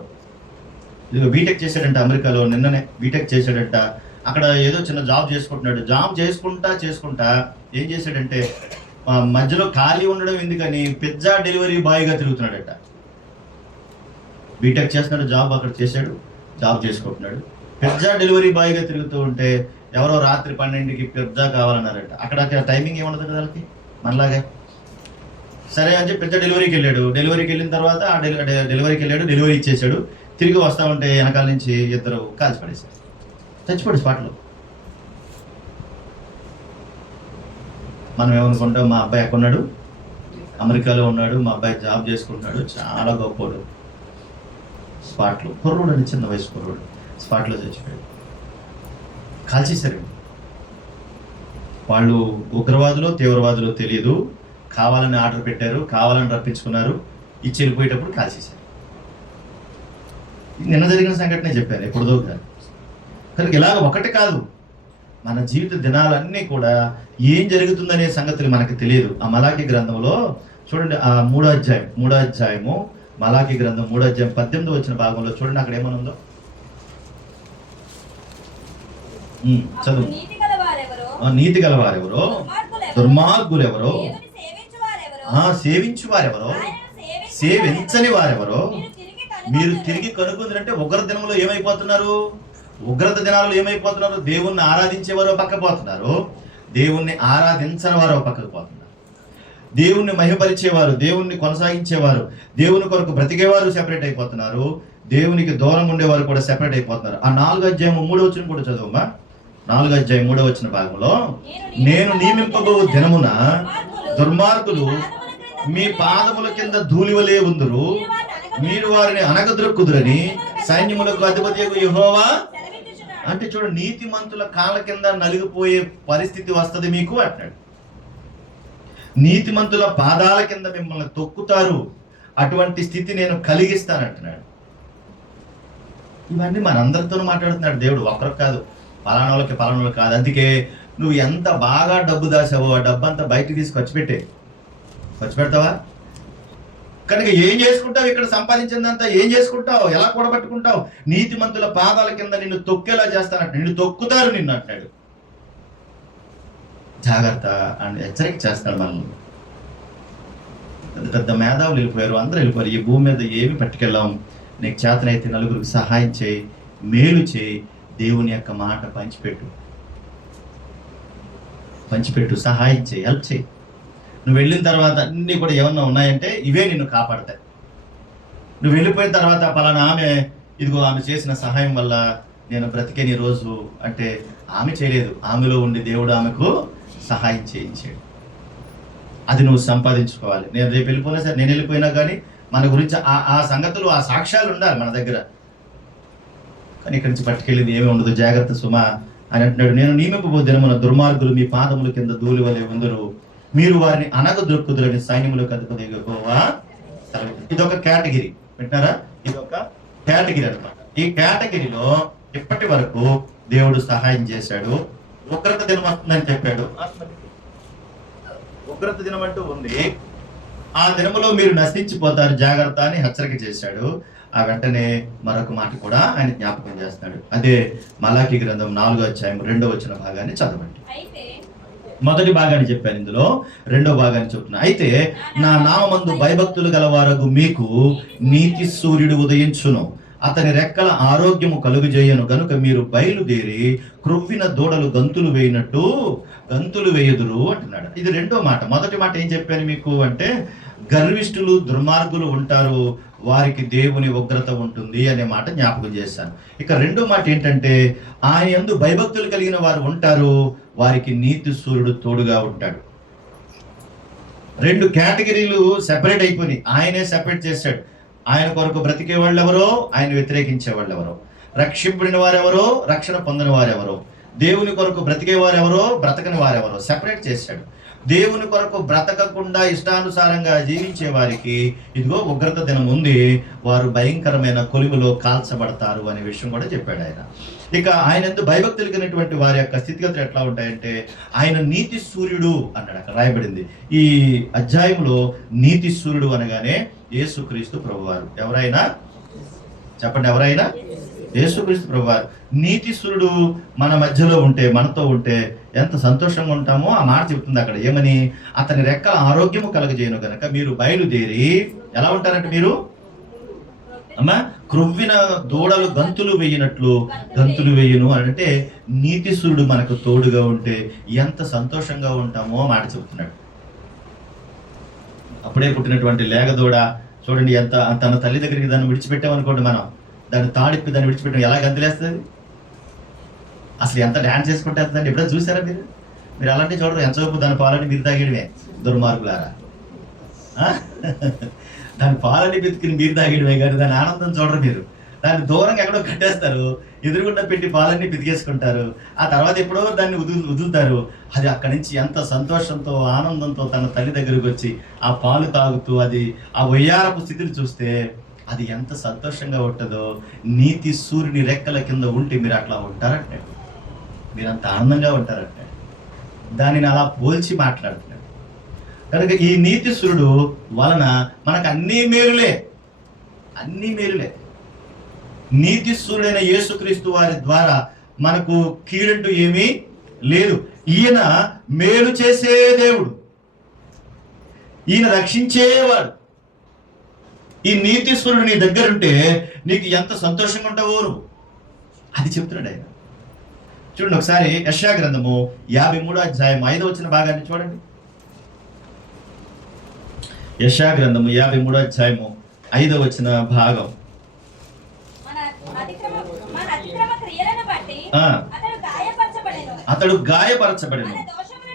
ఇదిగో బీటెక్ చేశాడంట అమెరికాలో, నిన్ననే బీటెక్ చేశాడంట. అక్కడ ఏదో చిన్న జాబ్ చేసుకుంటున్నాడు. జాబ్ చేసుకుంటా ఏం చేశాడంటే మధ్యలో ఖాళీ ఉండడం ఎందుకని పిజ్జా డెలివరీ బాయ్గా తిరుగుతున్నాడట. బీటెక్ చేస్తున్నాడు, జాబ్ అక్కడ చేశాడు, జాబ్ చేసుకుంటున్నాడు. పిజ్జా డెలివరీ బాయ్గా తిరుగుతూ ఉంటే ఎవరో రాత్రి 12కి పిజ్జా కావాలన్నారట. అక్కడ టైమింగ్ ఏముండదు కదా వాళ్ళకి, మనలాగే. సరే అని చెప్పి పిజ్జా డెలివరీకి వెళ్ళిన తర్వాత ఆ డెలివరీ ఇచ్చేసాడు. తిరిగి వస్తా ఉంటే వెనకాల నుంచి ఇద్దరు కాల్చి పడేశారు, చచ్చిపోయాడు స్పాట్లో. మనం ఏమనుకుంటాం, మా అబ్బాయి ఎక్కడున్నాడు, అమెరికాలో ఉన్నాడు, మా అబ్బాయి జాబ్ చేసుకుంటున్నాడు, చాలా గొప్పోడు. స్పాట్లో కుర్రోడు అని, చిన్న వయసు కుర్రోడు స్పాట్లో చచ్చిపోయాడు, కాల్చేశారు. వాళ్ళు ఉగ్రవాదులో తీవ్రవాదులో తెలియదు, కావాలని ఆర్డర్ పెట్టారు, కావాలని రప్పించుకున్నారు, ఇచ్చి వెళ్ళిపోయేటప్పుడు కాల్చేశారు. నిన్న జరిగిన సంఘటనే చెప్పారు, ఎప్పుడుదో కాదు. కనుక ఇలాగ ఒకటి కాదు, మన జీవిత దినాలన్నీ కూడా ఏం జరుగుతుందనే సంగతులు మనకు తెలియదు. ఆ మలాకి గ్రంథంలో చూడండి, ఆ 3వ అధ్యాయము మలాకి గ్రంథం 3వ అధ్యాయం 18 వచ్చిన భాగంలో చూడండి, అక్కడ ఏమనుందో చదువు. నీతి గలవారెవరో, దుర్మార్గులు ఎవరో, సేవించు వారెవరో, సేవించని వారెవరో మీరు తిరిగి కనుక్కుందంటే ఉగ్ర దినంలో ఏమైపోతున్నారు, ఉగ్రత దినాలలో ఏమైపోతున్నారు, దేవుణ్ణి ఆరాధించేవారో పక్కపోతున్నారు, దేవుణ్ణి ఆరాధించని వారో పక్కకు పోతున్నారు. దేవుణ్ణి మహిమపరిచేవారు, దేవుణ్ణి కొనసాగించేవారు, దేవుని కొరకు బ్రతికేవారు సెపరేట్ అయిపోతున్నారు, దేవునికి దూరం ఉండేవారు కూడా సెపరేట్ అయిపోతున్నారు. ఆ 4వ అధ్యాయం 3వ వచనం కూడా చదువుమా. 4వ అధ్యాయం 3వ వచన భాగంలో, నేను నియమింపబో దినమున దుర్మార్గులు మీ పాదముల కింద ధూళివలే ఉందురు, మీరు వారిని అనగద్రొక్కుదురని సైన్యములకు అధిపతియగు యెహోవా అంటే. చూడండి, నీతిమంతుల కాళ్ళ కింద నలిగిపోయే పరిస్థితి వస్తుంది మీకు అంటాడు. నీతిమంతుల పాదాల కింద మిమ్మల్ని తొక్కుతారు, అటువంటి స్థితి నేను కలిగిస్తానంటున్నాడు. ఇవన్నీ మనందరితోనూ మాట్లాడుతున్నాడు దేవుడు, ఒకరికి కాదు, పలానోళ్ళకి కాదు. అందుకే నువ్వు ఎంత బాగా డబ్బు దాసావో ఆ డబ్బు అంతా బయటకు తీసి ఖర్చు పెడతావా? కనుక ఏం చేసుకుంటావు, ఇక్కడ సంపాదించిందంతా ఏం చేసుకుంటావు, ఎలా కూడబట్టుకుంటావు? నీతిమంతుల పాదాల కింద నిన్ను తొక్కేలా చేస్తానంట, నిన్ను తొక్కుతారు నిన్ను అంటాడు. జాగ్రత్త అని హెచ్చరిక చేస్తాడు మనల్ని. పెద్ద మేధావులు వెళ్ళిపోయారు, అందరూ వెళ్ళిపోయారు. ఈ భూమి మీద ఏమి పట్టుకెళ్ళాం, నీకు చేతనైతే నలుగురికి సహాయం చేయి, మేలు చేయి, దేవుని యొక్క మాట పంచిపెట్టు, సహాయం చేయి, హెల్ప్ చేయి. నువ్వు వెళ్ళిన తర్వాత అన్నీ కూడా ఏమన్నా ఉన్నాయంటే ఇవే నిన్ను కాపాడతాయి. నువ్వు వెళ్ళిపోయిన తర్వాత పలానా ఆమె ఇదిగో ఆమె చేసిన సహాయం వల్ల నేను బ్రతికే నీ రోజు అంటే ఆమె చేయలేదు, ఆమెలో ఉండి దేవుడు ఆమెకు సహాయం చేయించాడు. అది నువ్వు సంపాదించుకోవాలి. నేను రేపు వెళ్ళిపోయినా సరే, నేను వెళ్ళిపోయినా కానీ మన గురించి ఆ సంగతులు, ఆ సాక్ష్యాలు ఉండాలి మన దగ్గర. కానీ ఇక్కడి నుంచి పట్టుకెళ్ళింది ఏమీ ఉండదు. జాగ్రత్త సుమా అని అంటున్నాడు. నేను నియమింపబో దినమున దుర్మార్గులు మీ పాదముల కింద ధూళి వలె ఉందరు, మీరు వారిని అనగద్రొక్కుదురని సైన్యములకు అధిపతి యెహోవా ఇది ఒక కేటగిరీ, వింటారా? ఇది ఒక కేటగిరీ అన్నమాట. ఈ కేటగిరీలో ఇప్పటి వరకు దేవుడు సహాయం చేశాడు. ఉగ్రత దినం వస్తుందని చెప్పాడు. ఉగ్రత దినం అంటూ ఉంది, ఆ దినములో మీరు నశించిపోతారు జాగ్రత్త అని హెచ్చరిక చేశాడు. ఆ వెంటనే మరొక మాట కూడా ఆయన జ్ఞాపకం చేస్తున్నాడు. అదే మలాకీ గ్రంథం 4వ అధ్యాయం 2వ వచన భాగాన్ని చదవండి. మొదటి భాగాన్ని చెప్పాను, ఇందులో 2వ భాగాన్ని చెప్తున్నా. అయితే నా నామమందు భయభక్తులు గలవారగు మీకు నీతి సూర్యుడు ఉదయించును, అతని రెక్కల ఆరోగ్యము కలుగజేయను గనుక మీరు బయలుదేరి క్రొవ్విన దూడలు గంతులు వేయినట్టు గంతులు వేయుదురు అంటున్నాడు. ఇది 2వ మాట. మొదటి మాట ఏం చెప్పాను మీకు అంటే, గర్విష్ఠులు దుర్మార్గులు ఉంటారు, వారికి దేవుని ఉగ్రత ఉంటుంది అనే మాట జ్ఞాపకం చేశాను. ఇక 2వ మాట ఏంటంటే, ఆయన యందు భయభక్తులు కలిగిన వారు ఉంటారు, వారికి నీతి సూర్యుడు తోడుగా ఉంటాడు. 2 కేటగిరీలు సెపరేట్ అయిపోయి ఆయనే సెపరేట్ చేశాడు. ఆయన కొరకు బ్రతికే వాళ్ళు ఎవరో, ఆయన వ్యతిరేకించే వాళ్ళు ఎవరో, రక్షింపడిన వారెవరో, రక్షణ పొందిన వారెవరో, దేవుని కొరకు బ్రతికే వారెవరో, బ్రతకని వారెవరో సెపరేట్ చేశాడు. దేవుని కొరకు బ్రతకకుండా ఇష్టానుసారంగా జీవించే వారికి ఇదిగో ఉగ్రత దినం ఉంది, వారు భయంకరమైన కొలిమిలో కాల్చబడతారు అనే విషయం కూడా చెప్పాడు ఆయన. ఇక ఆయన ఎందు భయభక్తులు కలిగినటువంటి వారి యొక్క స్థితిగతులు ఎట్లా ఉంటాయంటే, ఆయన నీతి సూర్యుడు అన్నాడు. అక్కడ రాయబడింది ఈ అధ్యాయంలో, నీతి సూర్యుడు అనగానే యేసుక్రీస్తు ప్రభువారు. ఎవరైనా చెప్పండి, ఎవరైనా యేసుక్రీస్తు ప్రభువారు. నీతి సూర్యుడు మన మధ్యలో ఉంటే, మనతో ఉంటే ఎంత సంతోషంగా ఉంటామో ఆ మాట చెప్తుంది అక్కడ. ఏమని? అతని రెక్కల ఆరోగ్యము కలగజేయను గనక మీరు బయలుదేరి ఎలా ఉంటారంటే, మీరు అమ్మా క్రొవ్విన దూడలు గంతులు వేయినట్లు గంతులు వేయును అని అంటే, నీతి సూర్యుడు మనకు తోడుగా ఉంటే ఎంత సంతోషంగా ఉంటామో మాట చెబుతున్నాడు. అప్పుడే పుట్టినటువంటి లేగదూడ చూడండి, ఎంత తన తల్లి దగ్గరికి దాన్ని విడిచిపెట్టామనుకోండి, మనం దాన్ని తాడిప్పి దాన్ని విడిచిపెట్టాం, ఎలా గంతులేస్తుంది, అసలు ఎంత డ్యాన్స్ చేసుకుంటేస్తుందండి. ఎప్పుడో చూసారా మీరు అలాంటి చూడరు. ఎంతసేపు దాని పాలని మీరు తాగేయడమే దుర్మార్గులారా. దాని పాలని బతికిని మీరు తాగేయడమే కానీ దాని ఆనందం చూడరు మీరు. దాన్ని దూరంగా ఎక్కడో కట్టేస్తారు, ఎదురుగుండా పెట్టి పాలన్నీ పితికేసుకుంటారు, ఆ తర్వాత ఎప్పుడో దాన్ని వదులుతారు. అది అక్కడి నుంచి ఎంత సంతోషంతో ఆనందంతో తన తల్లి దగ్గరకు వచ్చి ఆ పాలు తాగుతూ అది ఆ వయ్యారపు స్థితిని చూస్తే అది ఎంత సంతోషంగా ఉంటుందో. నీతి సూర్యుని రెక్కల కింద ఉంటే మీరు అట్లా ఉంటారంటే, మీరు అంత ఆనందంగా ఉంటారంటే, దానిని అలా పోల్చి మాట్లాడుతున్నాడు. కనుక ఈ నీతి సూర్యుడు వలన మనకు అన్ని మేలులే, అన్ని మేలులే. నీతి సూర్యుడైన యేసుక్రీస్తు వారి ద్వారా మనకు కీడంటూ ఏమీ లేదు. ఈయన మేలు చేసే దేవుడు, ఈయన రక్షించేవాడు. ఈ నీతి సూర్యుడు నీ దగ్గరుంటే నీకు ఎంత సంతోషంగా ఉంటావో నువ్వు, అది చెప్తున్నాడు ఆయన. చూడండి ఒకసారి యెషయా గ్రంథము 53వ అధ్యాయం 5వ వచన భాగాన్ని చూడండి. యెషయా గ్రంథము 53వ అధ్యాయము 5వ వచన భాగం. అతడు గాయపరచబడిను,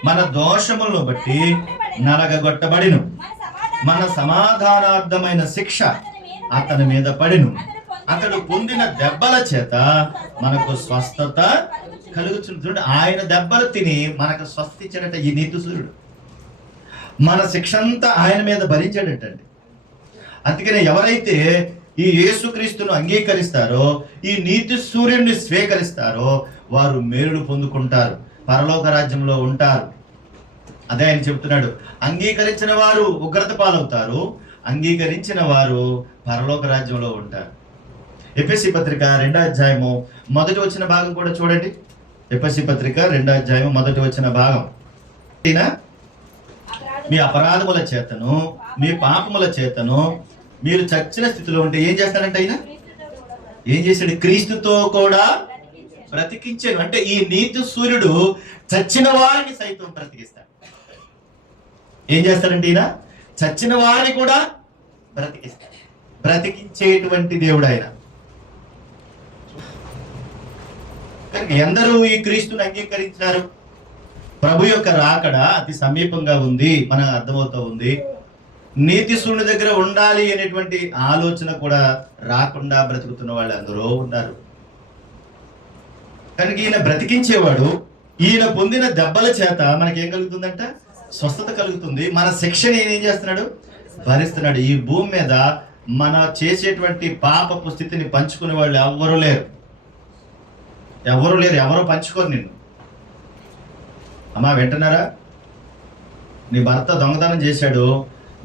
మన దోషములను బట్టి నలగగొట్టబడిను, మన సమాధానార్థమైన శిక్ష అతని మీద పడిను, అతడు పొందిన దెబ్బల చేత మనకు స్వస్థత కలుగుతుంది. ఆయన దెబ్బలు తిని మనకు స్వస్థ ఇచ్చాడట ఈ నీతి సూర్యుడు. మన శిక్ష అంతా ఆయన మీద భరించాడటండి. అందుకనే ఎవరైతే ఈ యేసుక్రీస్తును అంగీకరిస్తారో, ఈ నీతి సూర్యుడిని స్వీకరిస్తారో, వారు మేలును పొందుకుంటారు, పరలోక రాజ్యంలో ఉంటారు. అదే ఆయన చెప్తున్నాడు. అంగీకరించిన వారు ఉగ్రత పాలవుతారు, అంగీకరించిన వారు పరలోక రాజ్యంలో ఉంటారు. ఎఫెసీ పత్రిక 2వ అధ్యాయము 1వ వచన భాగం కూడా చూడండి. ఎఫెసీ పత్రిక 2వ అధ్యాయము 1వ వచన భాగం. మీ అపరాధముల చేతను మీ పాపముల చేతను మీరు చచ్చిన స్థితిలో ఉంటే ఏం చేస్తాడంటే ఆయన ఏం చేశాడు? క్రీస్తుతో కూడా బ్రతికించాడు. అంటే ఈ నీతి సూర్యుడు చచ్చిన వారిని సైతం బ్రతికిస్తాడు. ఏం చేస్తాడంటే ఈయన చచ్చిన వారిని కూడా బ్రతికిస్తాడు. బ్రతికించేటువంటి దేవుడు ఆయన. కనుక ఎందరూ ఈ క్రీస్తుని అంగీకరించినారు? ప్రభు యొక్క రాకడ అతి సమీపంగా ఉంది, మనకు అర్థమవుతూ ఉంది. నీతి సూర్యుని దగ్గర ఉండాలి అనేటువంటి ఆలోచన కూడా రాకుండా బ్రతుకుతున్న వాళ్ళు అందరూ ఉన్నారు. కనుక ఈయన బ్రతికించేవాడు. ఈయన పొందిన దెబ్బల చేత మనకేం కలుగుతుందంట? స్వస్థత కలుగుతుంది. మన శిక్షణ ఏం చేస్తున్నాడు? భరిస్తున్నాడు. ఈ భూమి మీద మన చేసేటువంటి పాపపు స్థితిని పంచుకునే వాళ్ళు ఎవరు లేరు. ఎవరు పంచుకోరు నిన్ను. అమ్మా వింటున్నారా? నీ భర్త దొంగతనం చేశాడు.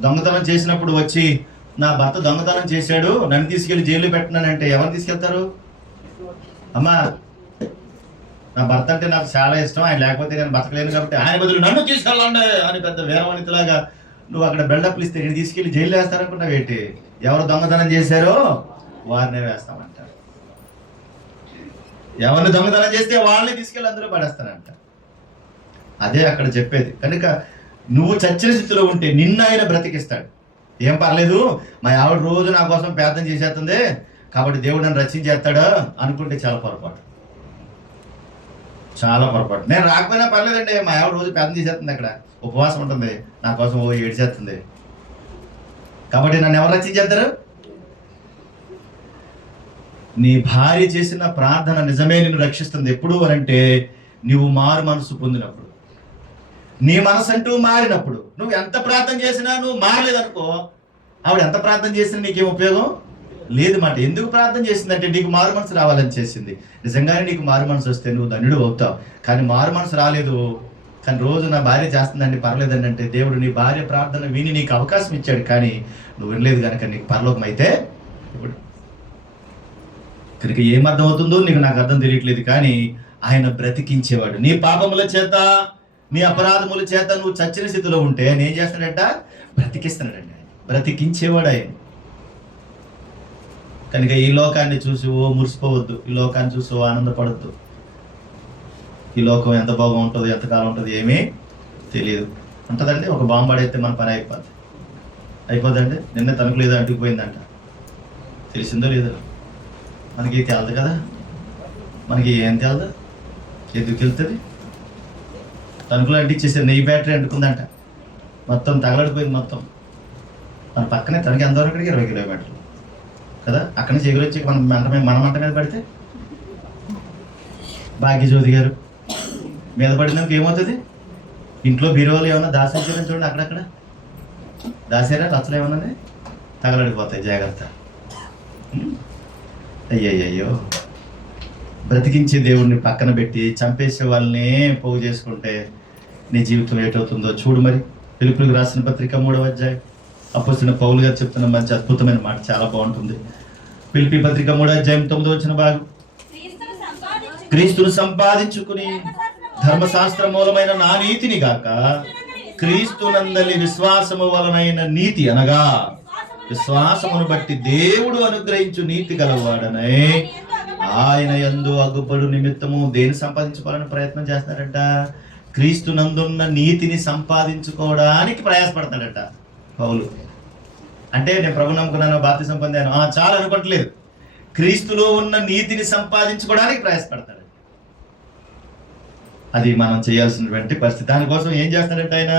దొంగతనం చేసినప్పుడు వచ్చి నా భర్త దొంగతనం చేశాడు, నన్ను తీసుకెళ్లి జైలు పెట్టినానంటే ఎవరు తీసుకెళ్తారు? అమ్మా నా భర్త అంటే నాకు చాలా ఇష్టం, ఆయన లేకపోతే నేను బతకలేను కాబట్టి ఆయన బదులు నన్ను తీసుకెళ్ళండి అని పెద్ద వీరవనితలాగా నువ్వు అక్కడ బిల్డప్లు ఇస్తే నేను తీసుకెళ్లి జైలు వేస్తారనుకున్నావు ఏంటి? ఎవరు దొంగతనం చేశారో వారినే వేస్తామంటారు. ఎవరిని దొంగతనం చేస్తే వాళ్ళని తీసుకెళ్ళి అందరూ పడేస్తానంట. అదే అక్కడ చెప్పేది. కనుక నువ్వు చచ్చిన స్థితిలో ఉంటే నిన్ను ఆయన బ్రతికిస్తాడు. ఏం పర్లేదు, మా ఆవిడ రోజు నా కోసం ప్రార్థన చేసేస్తుంది కాబట్టి దేవుడు నన్ను రక్షించేస్తాడా అనుకుంటే చాలా పొరపాటు. నేను రాకపోయినా పర్లేదండి, మా ఆవిడ రోజు ప్రార్థన చేసేస్తుంది, అక్కడ ఉపవాసం ఉంటుంది, నా కోసం ఏడ్చేస్తుంది కాబట్టి నన్ను ఎవరు రక్షించేస్తారు? నీ భార్య చేసిన ప్రార్థన నిజమే నిన్ను రక్షిస్తుంది. ఎప్పుడు అనంటే నువ్వు మారు మనసు పొందినప్పుడు, నీ మనసు అంటూ మారినప్పుడు. నువ్వు ఎంత ప్రార్థన చేసినా నువ్వు మారలేదనుకో, ఆవిడ ఎంత ప్రార్థన చేసినా నీకేం ఉపయోగం లేదు మాట. ఎందుకు ప్రార్థన చేసిందంటే నీకు మారు మనసు రావాలని చేసింది. నిజంగానే నీకు మారు మనసు వస్తే నువ్వు ధన్యుడు అవుతావు. కానీ మారు మనసు రాలేదు, కానీ రోజు నా భార్య చేస్తుందండి పర్లేదండి అంటే దేవుడు నీ భార్య ప్రార్థన విని నీకు అవకాశం ఇచ్చాడు, కానీ నువ్వు వినలేదు కనుక నీకు పరలోకం అయితే ఇప్పుడు. కనుక ఏమర్థం అవుతుందో నీకు నాకు అర్థం తెలియట్లేదు, కానీ ఆయన బ్రతికించేవాడు. నీ పాపముల చేత నీ అపరాధముల చేత నువ్వు చచ్చిన స్థితిలో ఉంటే నేను ఏం చేస్తాడంట? బ్రతికిస్తున్నాడండి. బ్రతికించేవాడు ఆయన. కనుక ఈ లోకాన్ని చూసి మురిసిపోవద్దు, ఈ లోకాన్ని చూసి ఆనందపడద్దు. ఈ లోకం ఎంత బాగుంటుందో ఎంతకాలం ఉంటుందో ఏమీ తెలియదు. ఉంటుందండి, ఒక బాంబు పడైతే మన పని అయిపోద్దండి. నిన్న తనకు లేదో అంటుకుపోయిందంట, తెలిసిందో లేదో మనకి తెలదు కదా. మనకి ఏం తెలదు, ఎందుకు వెళ్తుంది? తణుకులు అంటించేసారు, నెయ్యి బ్యాటరీ అంటుకుందంట, మొత్తం తగలడిపోయింది మొత్తం. మన పక్కనే తనకి ఎంతవరకు అక్కడికి 20 కిలోమీటర్లు కదా. అక్కడి నుంచి ఎగురొచ్చి మన మంట మీద పడితే భాగ్యజ్యోతి గారు మీద పడినందుకు ఏమవుతుంది? ఇంట్లో బీరువాలు ఏమన్నా దాచారని చూడండి, అక్కడక్కడ దాచారా, రచ్చలు ఏమన్నా తగలడిపోతాయి, జాగ్రత్త. అయ్యయ్యో, బ్రతికించే దేవుడిని పక్కన పెట్టి చంపేసే వాళ్ళని పోగు చేసుకుంటే నీ జీవితం ఏటవుతుందో చూడు. మరి పిలుపులకు రాసిన పత్రిక 3వ అధ్యాయం అపోస్తలుడైన పౌలు గారు చెప్తున్న మంచి అద్భుతమైన మాట, చాలా బాగుంటుంది. పిలిపి పత్రిక 3వ అధ్యాయం 9వ వచన భాగం. క్రీస్తును సంపాదించుకుని ధర్మశాస్త్ర మూలమైన నా నీతిని గాక క్రీస్తునందలి విశ్వాసము వలనైన నీతి, అనగా విశ్వాసమును బట్టి దేవుడు అనుగ్రహించు నీతి గలవాడనై ఆయన యందు అగ్గుపడు నిమిత్తము దేని సంపాదించుకోవాలని ప్రయత్నం చేస్తాడంట? క్రీస్తునందున్న నీతిని సంపాదించుకోవడానికి ప్రయాసపడతాడట పౌలు. అంటే నేను ప్రభు నమ్ముకున్నాను, బాప్తిసం పొందాను చాలా అనుకోవట్లేదు. క్రీస్తులో ఉన్న నీతిని సంపాదించుకోవడానికి ప్రయాసపడతాడు. అది మనం చేయాల్సినటువంటి పరిస్థితి. దానికోసం ఏం చేస్తాడంటే ఆయన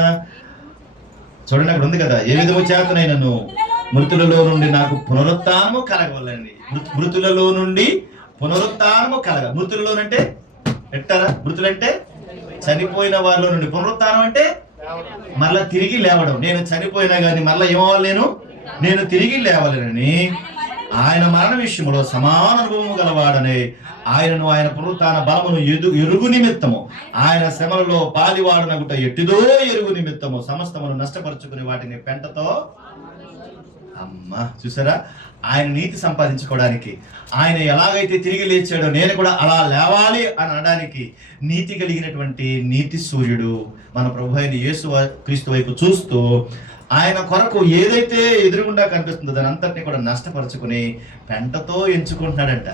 చూడండి, అక్కడ ఉంది కదా, ఏ విధము చేతనైనను మృతులలో నుండి నాకు పునరుత్థానము కలగవలని. మృతులలో నుండి పునరుత్థానము కలగ. మృతులలోనంటే పెట్టారా? మృతులంటే చనిపోయిన వారిలో నుండి. పునరుత్థానం అంటే మరలా తిరిగి లేవడం. నేను చనిపోయినా కానీ మరలా ఏమవ్వాలి? నేను తిరిగి లేవలేనని ఆయన మరణ విషయంలో సమాన అనుభవము గలవాడనే ఆయనను ఆయన పునరుత్థాన బలమును ఎరుగు నిమిత్తము ఆయన శ్రమలలో పాలివాడనగుట ఎట్టిదో ఎరుగు నిమిత్తము సమస్తమును నష్టపరుచుకుని వాటిని పెంటతో చూసారా? ఆయన నీతి సంపాదించుకోవడానికి, ఆయన ఎలాగైతే తిరిగి లేచాడో నేను కూడా అలా లేవాలి అని అనడానికి నీతి కలిగినటువంటి నీతి సూర్యుడు మన ప్రభు అయిన యేసు క్రీస్తు వైపు చూస్తూ ఆయన కొరకు ఏదైతే ఎదురుగుండా కనిపిస్తుందో దాని అంతటినీ కూడా నష్టపరుచుకుని పెంటతో ఎంచుకుంటున్నాడంట.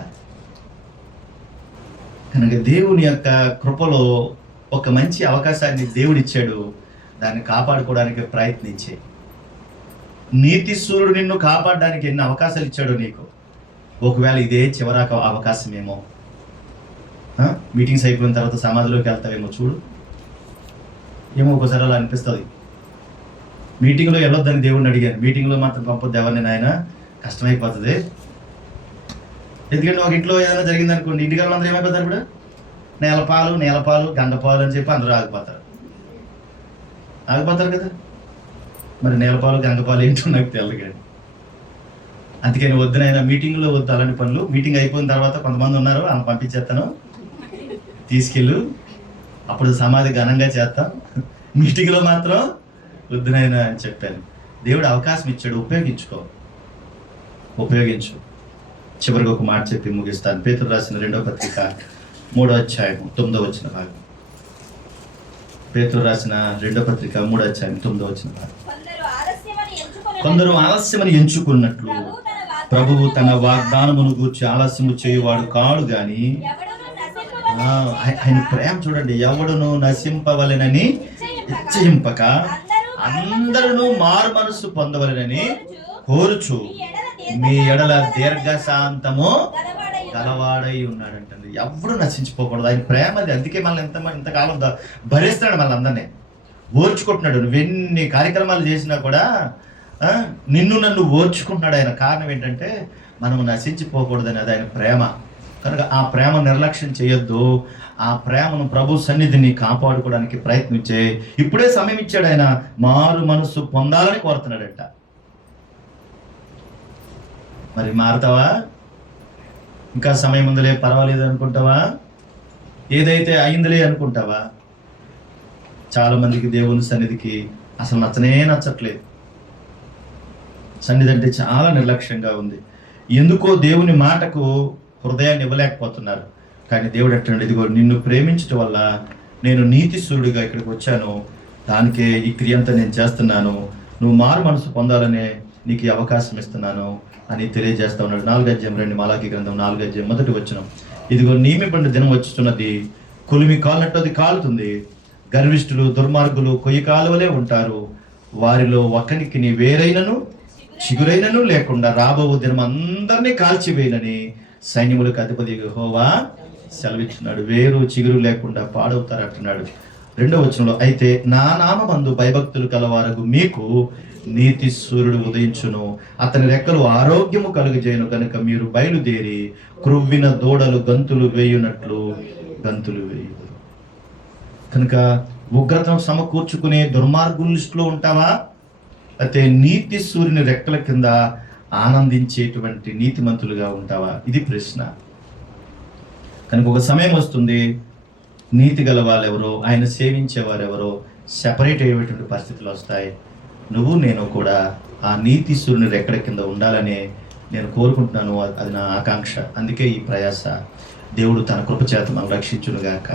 కనుక దేవుని యొక్క కృపలో ఒక మంచి అవకాశాన్ని దేవుడిచ్చాడు, దాన్ని కాపాడుకోవడానికి ప్రయత్నించే. నీతి సూర్యుడు నిన్ను కాపాడడానికి ఎన్ని అవకాశాలు ఇచ్చాడో నీకు. ఒకవేళ ఇదే చివరాక అవకాశమేమో. మీటింగ్స్ అయిపోయిన తర్వాత సమాధిలోకి వెళ్తావేమో చూడు. ఏమో ఒకసారి అలా అనిపిస్తుంది. మీటింగ్లో వెళ్ళొద్దని దేవుడిని అడిగాను, మీటింగ్లో మాత్రం పంపొద్దు ఎవరిని, నాయన కష్టమైపోతుంది. ఎందుకంటే ఒక ఇంట్లో ఏదైనా జరిగింది అనుకోండి, ఇంటికి వాళ్ళందరూ ఏమైపోతారు? ఇప్పుడు నేలపాలు గండపాలు అని చెప్పి అందరూ ఆగిపోతారు కదా. మరి నేలపాలు గంగపాలు ఏంటో నాకు తెలియదు కానీ అందుకని వద్దునైనా మీటింగ్లో వద్దు అలాంటి పనులు. మీటింగ్ అయిపోయిన తర్వాత కొంతమంది ఉన్నారు ఆమె పంపించేస్తాను తీసుకెళ్ళు, అప్పుడు సమాధి ఘనంగా చేస్తాం, మీటింగ్లో మాత్రం వద్దునైనా అని చెప్పాను. దేవుడు అవకాశం ఇచ్చాడు, ఉపయోగించు. చివరికి ఒక మాట చెప్పి ముగిస్తాను. పేతురు రాసిన 2వ పత్రిక 3వ అధ్యాయం 9వ వచన భాగం. పేతురు రాసిన 2వ పత్రిక 3వ అధ్యాయం 9వ వచన భాగం. కొందరు ఆలస్యమని ఎంచుకున్నట్లు ప్రభువు తన వాగ్దానమును గూర్చి ఆలస్యము చేయువాడు కాడు గాని ఆయన ప్రేమ చూడండి, ఎవడును నశింపవలెనని నిశ్చయింపక అందరూ మారు మనస్సు పొందవలెనని కోరుచు మీ ఎడల దీర్ఘశాంతము గలవాడై ఉన్నాడంటండి. ఎవడు నశించిపోకూడదు, ఆయన ప్రేమ అది. అందుకే మనల్ని ఇంతకాలం భరిస్తున్నాడు, మళ్ళీ అందరినీ ఓర్చుకుంటున్నాడు. నువ్వెన్ని కార్యక్రమాలు చేసినా కూడా నన్ను ఓర్చుకుంటున్నాడు ఆయన. కారణం ఏంటంటే మనము నశించిపోకూడదని, అది ఆయన ప్రేమ. కనుక ఆ ప్రేమ నిర్లక్ష్యం చేయొద్దు. ఆ ప్రేమను ప్రభు సన్నిధిని కాపాడుకోవడానికి ప్రయత్నించే. ఇప్పుడే సమయం ఇచ్చాడు ఆయన, మారు మనస్సు పొందాలని కోరుతున్నాడట. మరి మారుతావా? ఇంకా సమయం ఉందిలే, పర్వాలేదు అనుకుంటావా? ఏదైతే అయిందిలే అనుకుంటావా? చాలా మందికి దేవుని సన్నిధికి అసలు నచ్చట్లేదు. సన్నిధి అంటే చాలా నిర్లక్ష్యంగా ఉంది. ఎందుకో దేవుని మాటకు హృదయాన్ని ఇవ్వలేకపోతున్నారు. కానీ దేవుడు అంటున్నాడు, ఇదిగో నిన్ను ప్రేమించడం వల్ల నేను నీతిశూరుడిగా ఇక్కడికి వచ్చాను, దానికే ఈ క్రియ అంతా నేను చేస్తున్నాను, నువ్వు మారు మనసు పొందాలనే నీకు ఈ అవకాశం ఇస్తున్నాను అని తెలియజేస్తా ఉన్నాడు. 4వ అధ్యాయం రండి, మలాకి గ్రంథం 4వ అధ్యాయం 1వ వచనం. ఇదిగో నియమింపబడిన దినం వచ్చుతున్నది, కొలిమి కాలినట్టు అది కాలుతుంది, గర్విష్ఠులు దుర్మార్గులు కొయ్యి కాలువలే ఉంటారు, వారిలో ఒకనికి నీ వేరైనను చిగురైనను లేకుండా రాబో దినం అందరినీ కాల్చివేయనని సైన్యములకు అధిపతి యెహోవా సెలవిచ్చున్నాడు. వేరు చిగురు లేకుండా పాడవుతారు అంటున్నాడు. 2వ వచనంలో, అయితే నా నామమందు భయభక్తులు కలవారకు మీకు నీతి సూర్యుడు ఉదయించును, అతని రెక్కలు ఆరోగ్యము కలుగజేయును, కనుక మీరు బయలుదేరి క్రొవ్విన దూడలు గంతులు వేయునట్లు గంతులు వేయుదురు. కనుక ఉగ్రతను సమకూర్చుకునే దుర్మార్గుల లిస్టులో ఉంటావా, అయితే నీతి సూర్యుని రెక్కల కింద ఆనందించేటువంటి నీతిమంతులుగా ఉంటావా? ఇది ప్రశ్న. కనుక ఒక సమయం వస్తుంది, నీతి గల వాళ్ళెవరో, ఆయన సేవించేవారెవరో సెపరేట్ అయ్యేటువంటి పరిస్థితులు వస్తాయి. నువ్వు నేను కూడా ఆ నీతి సూర్యుని రెక్కల కింద ఉండాలని నేను కోరుకుంటున్నాను. అది నా ఆకాంక్ష. అందుకే ఈ ప్రయాస. దేవుడు తన కృప చేత మనం రక్షించునుగాక.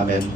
ఆమేన్.